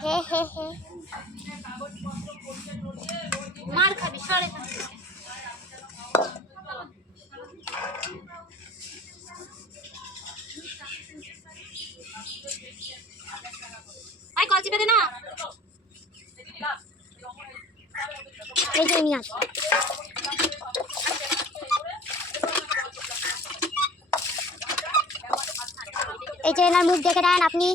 হে হে হে মার খাবি সর এখান থেকে। আই কল চিপে দে না। এই যে নিয়ে আসো। এই যে এনার মুখ দেখে দেন আপনি।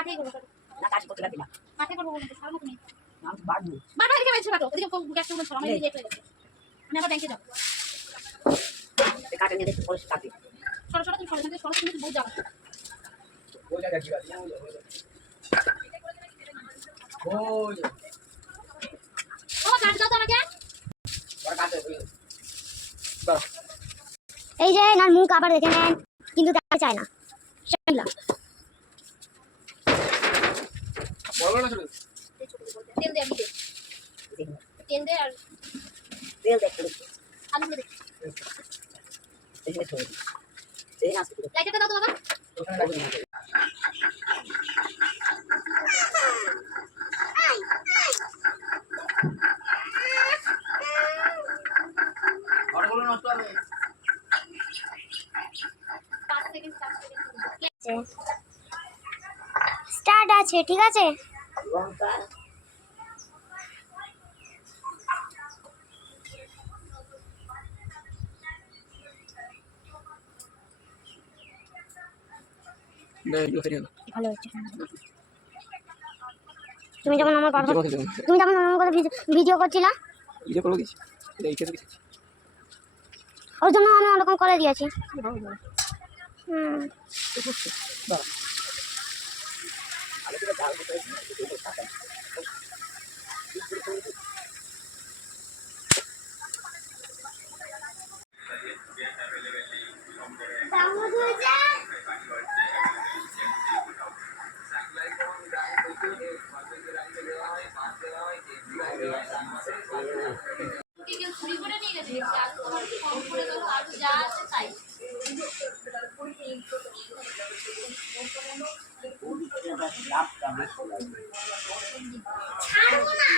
আমি আবার ব্যাংকে যাবো। সরো সরো তুমি সরো, এখান থেকে সরো, তুমি তো বহুত যাবো। ও কাট দাও তো আমাকে। এই যে এনার মুখ আবার দেখে নেন, কিন্তু দেখা চায় না। তেল দে, আমি দে তেল দে আর আলু দে। লাইটারটা দাও তো বাবা। স্টার্ট আছে, ঠিক আছে। ভালো হচ্ছে। তুমি যখন আমার কথা ভিডিও করছিলা, ওর জন্য আমি ওরকম করে দিয়েছি। কেউ চুরি করে নিয়ে গেছে, আলু তোমার কম করে দাও, আলু যা আছে তাই। ছাড়বো না।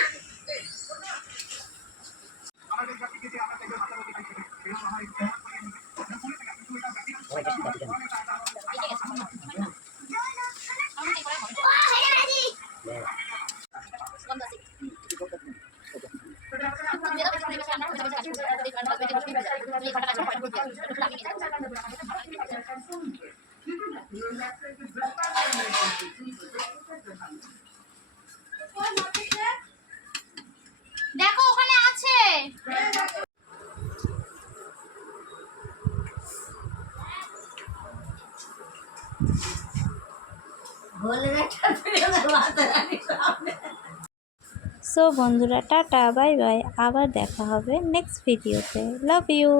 দেখো ওখানে আছে। সো বন্ধুরা টাটা বাই বাই, আবার দেখা হবে নেক্সট ভিডিওতে। Love you.